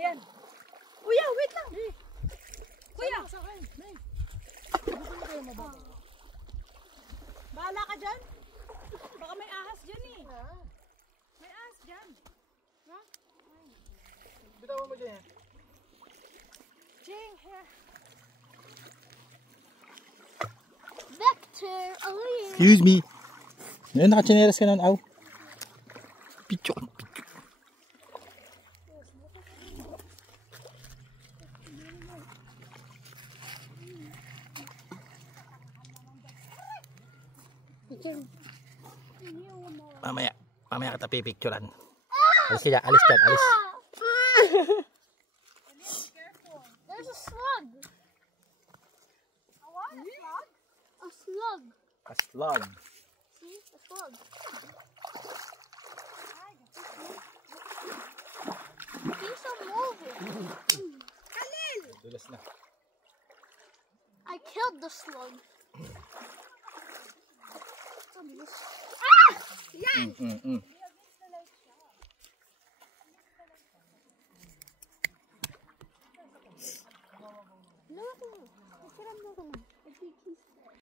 Ayan. Kuya, wait lang. Kuya. Bahala ka dyan. Baka may ahas dyan eh. May ahas dyan. Ha? Bitawan mo dyan. Jing, here. Vector, oh. Excuse me. Ngayon nakachineras ka nun, aw. Picho. Mamaya kita pipicturean. Alis siya, alis dyan, alis. There's a slug. A what? A slug. A slug. See? A slug. He's a moving. Khalil! Dulas na. I killed the slug. Ah! Yan! No.